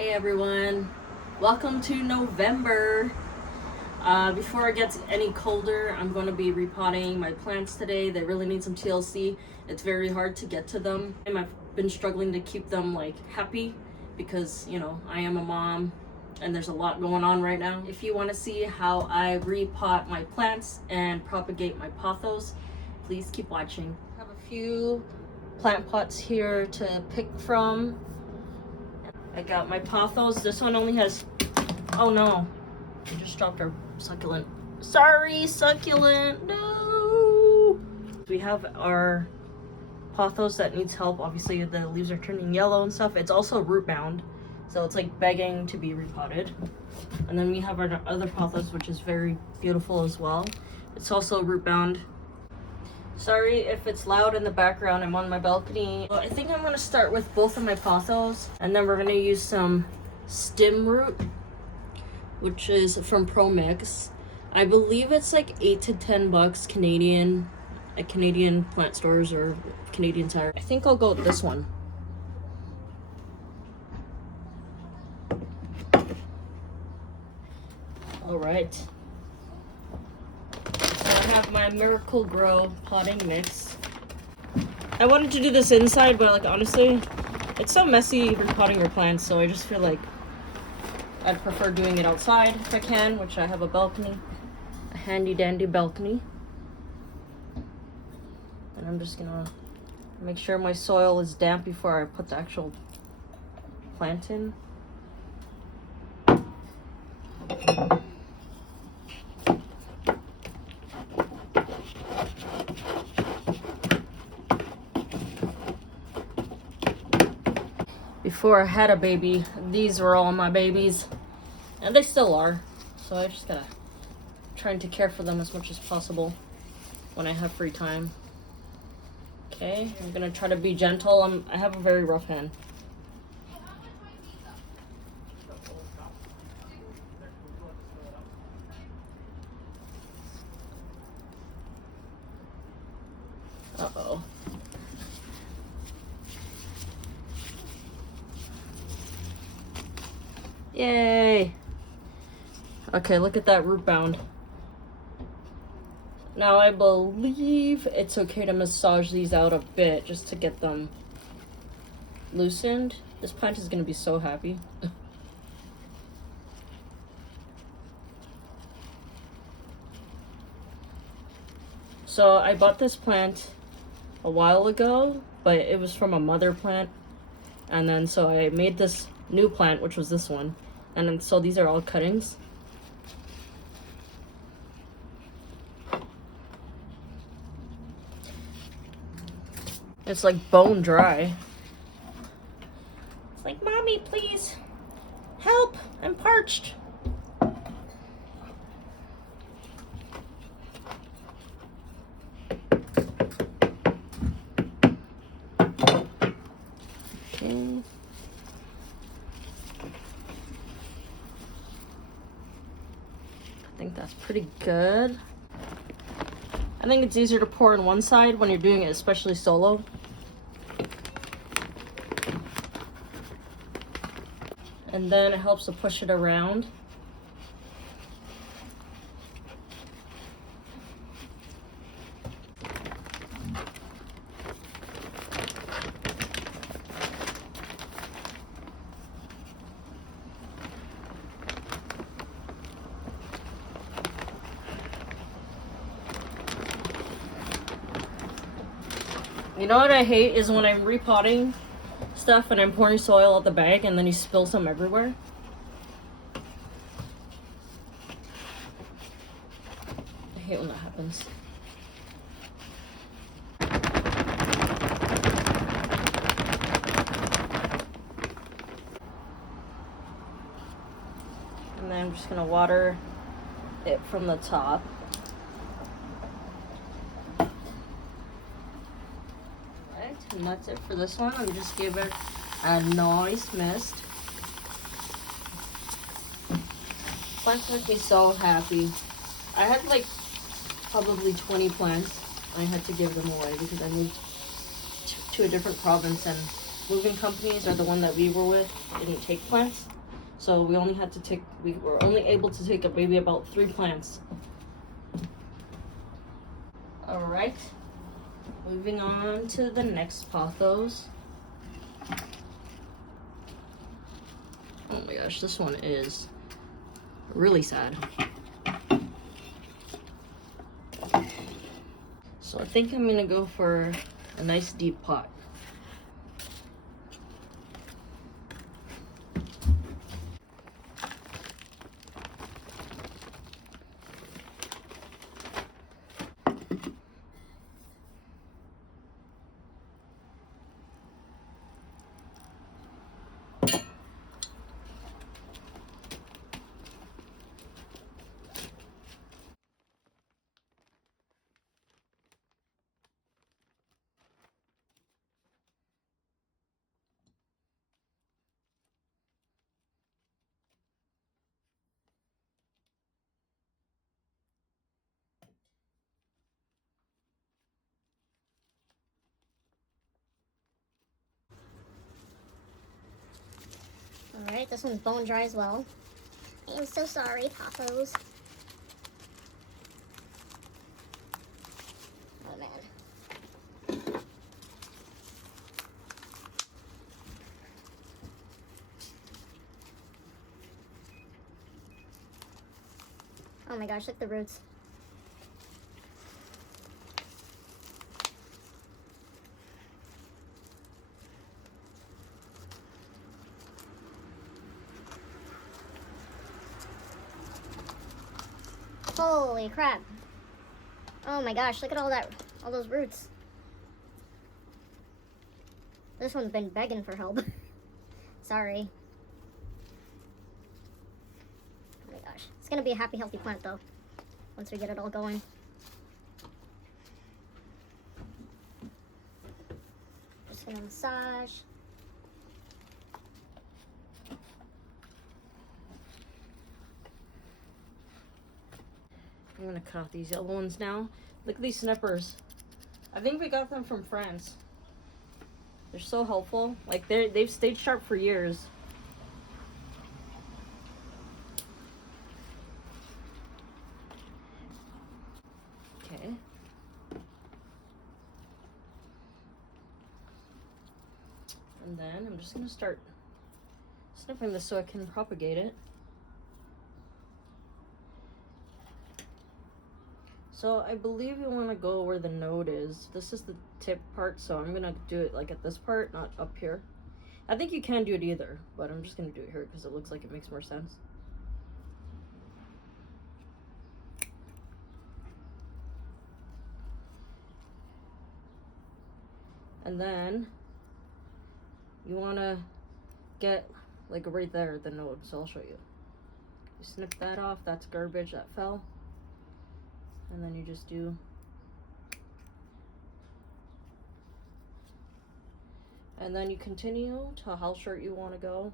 Hey everyone, welcome to November. Before it gets any colder, I'm going to be repotting my plants today. They really need some TLC. It's very hard to get to them. I've been struggling to keep them happy because, I am a mom and there's a lot going on right now. If you want to see how I repot my plants and propagate my pothos, please keep watching. I have a few plant pots here to pick from. I got my pothos. This one only has, oh no, I just dropped our succulent. Sorry, succulent, no. We have our pothos that needs help. Obviously the leaves are turning yellow and stuff. It's also root bound, so it's begging to be repotted. And then we have our other pothos, which is very beautiful as well. It's also root bound. Sorry if it's loud in the background, I'm on my balcony. Well, I think I'm gonna start with both of my pothos, and then we're gonna use some stem root, which is from Promix. I believe it's $8 to $10 Canadian at Canadian plant stores or Canadian Tire. I think I'll go with this one. All right. I have my Miracle Grow potting mix. I wanted to do this inside, but honestly, it's so messy repotting your plants, so I just feel I'd prefer doing it outside if I can, which I have a balcony, a handy dandy balcony. And I'm just gonna make sure my soil is damp before I put the actual plant in. Before I had a baby, these were all my babies, and they still are, so I just gotta trying to care for them as much as possible when I have free time. Okay, I'm gonna try to be gentle. I have a very rough hand. Uh-oh. Yay! Okay, look at that root bound. Now I believe it's okay to massage these out a bit just to get them loosened. This plant is gonna be so happy. So I bought this plant a while ago, but it was from a mother plant. And then so I made this new plant, which was this one. And then so these are all cuttings. It's bone dry. It's Mommy, please help, I'm parched. Okay. I think that's pretty good. I think it's easier to pour on one side when you're doing it, especially solo. And then it helps to push it around. You know what I hate is when I'm repotting stuff and I'm pouring soil out the bag and then you spill some everywhere. I hate when that happens. And then I'm just gonna water it from the top. And that's it for this one. I'm just give it a nice mist. Plants make me so happy. I had probably 20 plants. I had to give them away because I moved to a different province and moving companies are the one that we were with didn't take plants. So we were only able to take up maybe about 3 plants. Alright, moving on to the next Pothos. Oh my gosh, this one is really sad. So I think I'm gonna go for a nice deep pot. Alright, this one's bone dry as well. I am so sorry, Pothos. Oh man. Oh my gosh, look at the roots. Holy crap. Oh my gosh, look at all those roots. This one's been begging for help. Sorry. Oh my gosh. It's gonna be a happy, healthy plant though, once we get it all going. Just gonna massage. I'm gonna cut off these yellow ones now. Look at these snippers. I think we got them from France. They're so helpful. Like they've stayed sharp for years. Okay. And then I'm just gonna start snipping this so I can propagate it. So I believe you want to go where the node is. This is the tip part, so I'm gonna do it like at this part, not up here. I think you can do it either, but I'm just gonna do it here because it looks like it makes more sense. And then you want to get like right there at the node, so I'll show you. You snip that off, that's garbage that fell. And then you just do and then you continue to how short you want to go.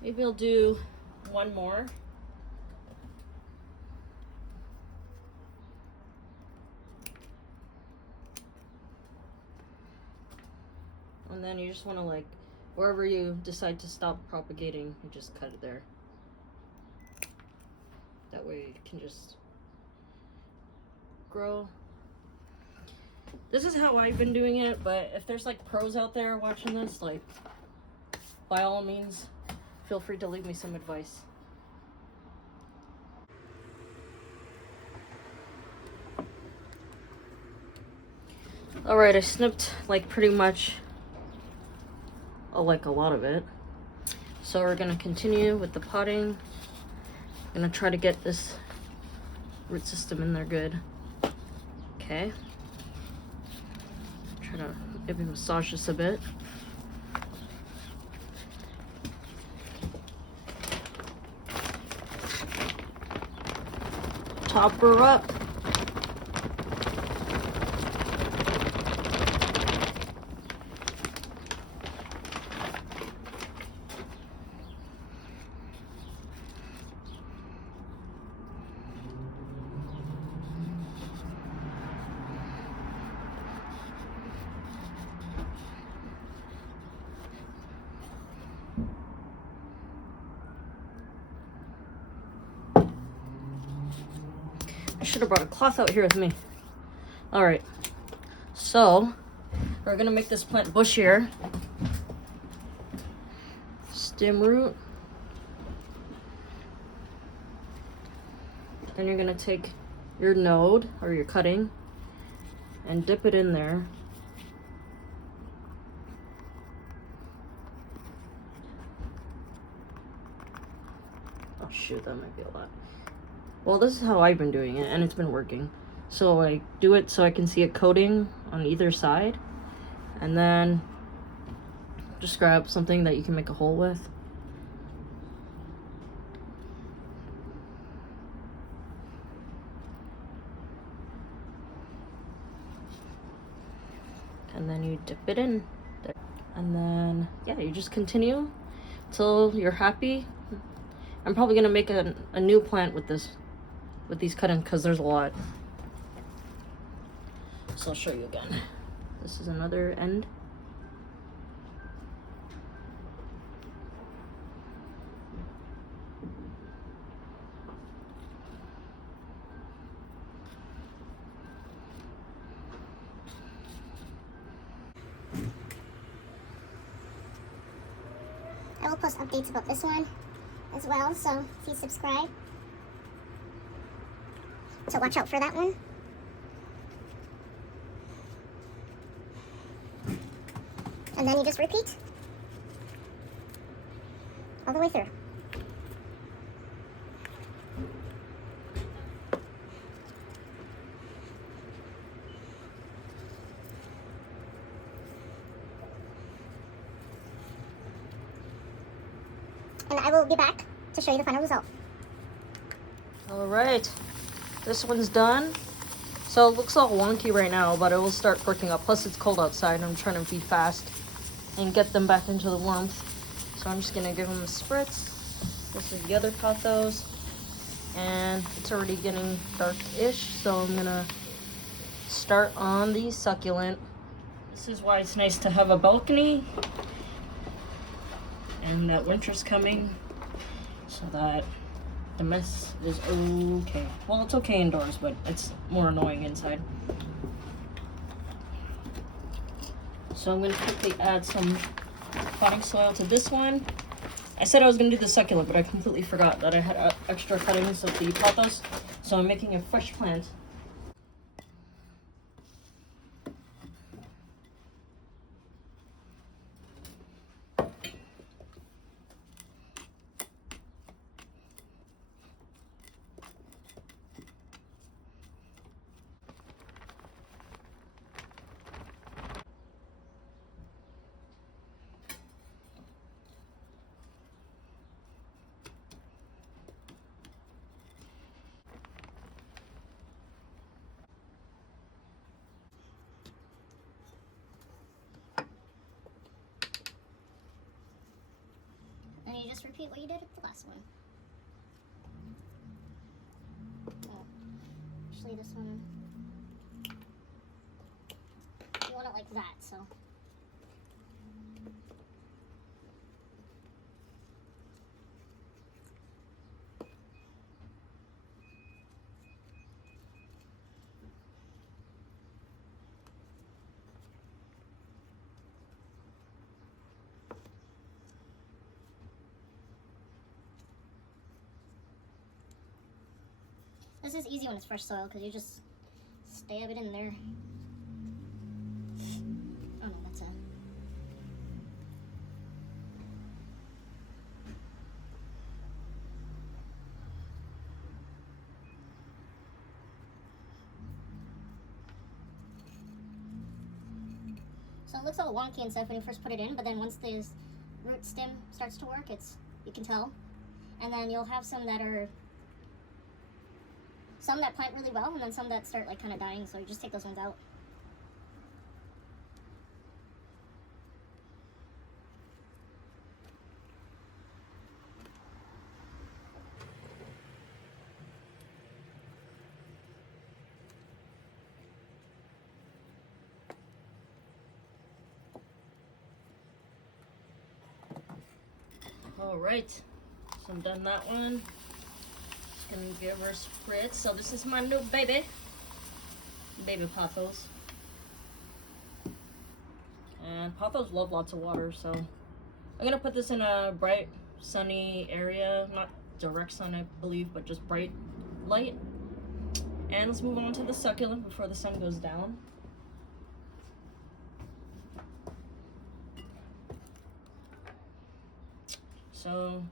Maybe I'll do one more. And then you just want to, like, wherever you decide to stop propagating, you just cut it there. That way it can just grow. This is how I've been doing it, but if there's like pros out there watching this, like, by all means, feel free to leave me some advice. Alright, I snipped like pretty much like a lot of it. So we're gonna continue with the potting. I'm gonna try to get this root system in there good. Okay. Try to maybe massage this a bit. Top her up. I should have brought a cloth out here with me. All right, so we're gonna make this plant bushier. Stem root. Then you're gonna take your node or your cutting and dip it in there. Oh shoot, that might be a lot. Well, this is how I've been doing it, and it's been working. So I do it so I can see a coating on either side, and then just grab something that you can make a hole with. And then you dip it in there. And then, yeah, you just continue till you're happy. I'm probably gonna make a new plant with these cut-ins, because there's a lot. So I'll show you again. This is another end. I will post updates about this one as well, so please subscribe. So watch out for that one. And then you just repeat all the way through. And I will be back to show you the final result. All right, this one's done. So it looks all wonky right now, but it will start perking up. Plus it's cold outside and I'm trying to be fast and get them back into the warmth. So I'm just gonna give them a spritz. This is the other Pothos, and it's already getting dark-ish, so I'm gonna start on the succulent. This is why it's nice to have a balcony, and that winter's coming, so that the mess is okay. Well, it's okay indoors, but it's more annoying inside. So I'm gonna quickly add some potting soil to this one. I said I was gonna do the succulent, but I completely forgot that I had extra cuttings of the Pothos. So I'm making a fresh plant. And you just repeat what you did with the last one. Oh, actually this one, you want it like that, so. This is easy when it's fresh soil because you just stab it in there. Oh no, that's a... So it looks all wonky and stuff when you first put it in, but then once the root stem starts to work, you can tell. And then you'll have some that plant really well, and then some that start like kind of dying, so you just take those ones out. All right, so I'm done that one. Just gonna give her a spritz. So this is my new baby Pothos. And Pothos love lots of water, so I'm gonna put this in a bright, sunny area. Not direct sun, I believe, but just bright light. And let's move on to the succulent before the sun goes down. So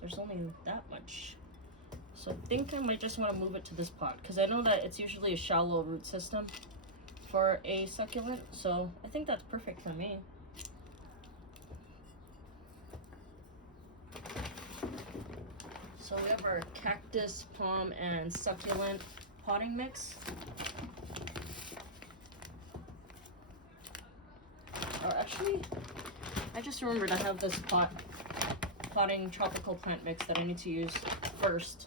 there's only that much. So I think I might just want to move it to this pot, because I know that it's usually a shallow root system for a succulent. So I think that's perfect for me. So we have our cactus, palm, and succulent potting mix. Or actually, I just remembered I have this potting tropical plant mix that I need to use first.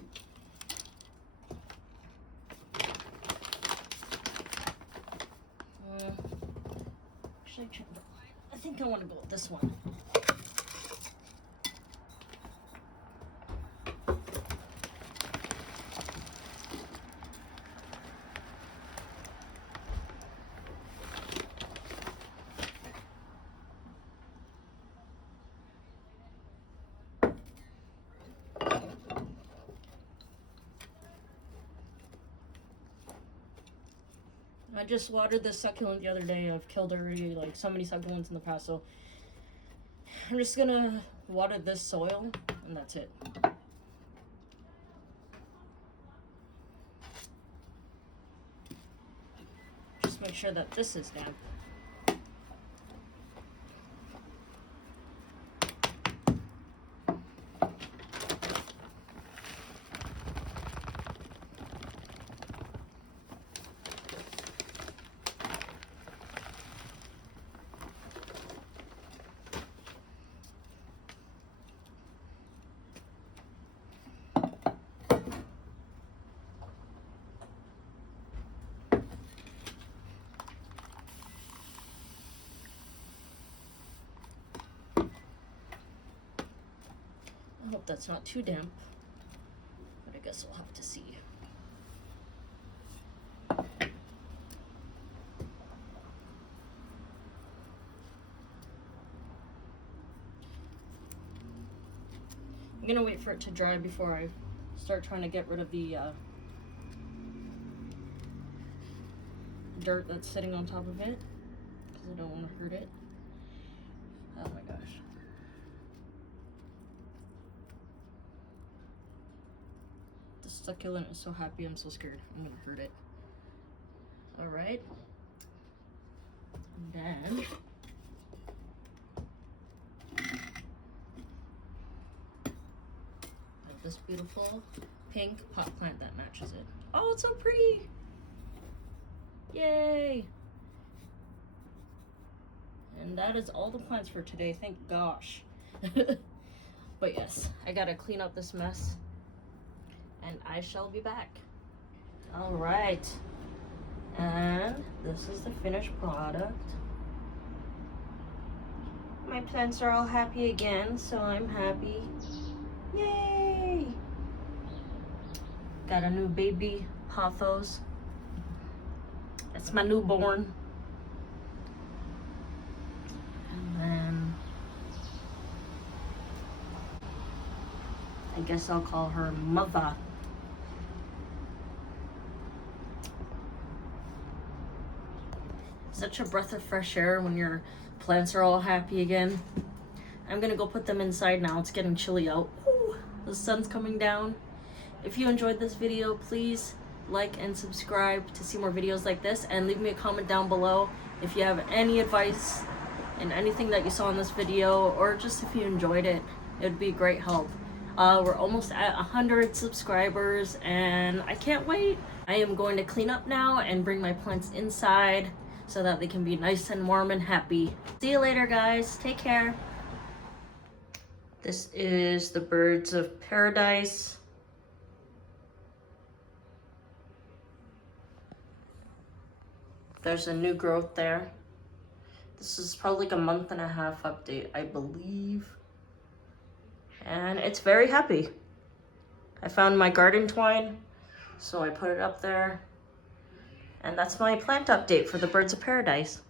Actually, I think I want to go with this one. I just watered this succulent the other day. I've killed already like so many succulents in the past, so I'm just gonna water this soil and that's it. Just make sure that this is damp. I hope that's not too damp, but I guess we'll have to see. I'm gonna wait for it to dry before I start trying to get rid of the dirt that's sitting on top of it, because I don't want to hurt it. Oh my gosh. The succulent is so happy, I'm so scared. I'm gonna hurt it. Alright. And then this beautiful pink pot plant that matches it. Oh, it's so pretty! Yay! And that is all the plants for today, thank gosh. But yes, I gotta clean up this mess and I shall be back. All right, and this is the finished product. My plants are all happy again, so I'm happy. Yay! Got a new baby Pothos. It's my newborn. And then I guess I'll call her Mother. Such a breath of fresh air when your plants are all happy again. I'm gonna go put them inside now. It's getting chilly out. Ooh, the sun's coming down. If you enjoyed this video, please like and subscribe to see more videos like this, and leave me a comment down below if you have any advice in anything that you saw in this video, or just if you enjoyed it, it would be a great help. We're almost at 100 subscribers and I can't wait. I am going to clean up now and bring my plants inside so that they can be nice and warm and happy. See you later, guys. Take care. This is the birds of paradise. There's a new growth there. This is probably like a month and a half update, I believe. And it's very happy. I found my garden twine, so I put it up there. And that's my plant update for the birds of paradise.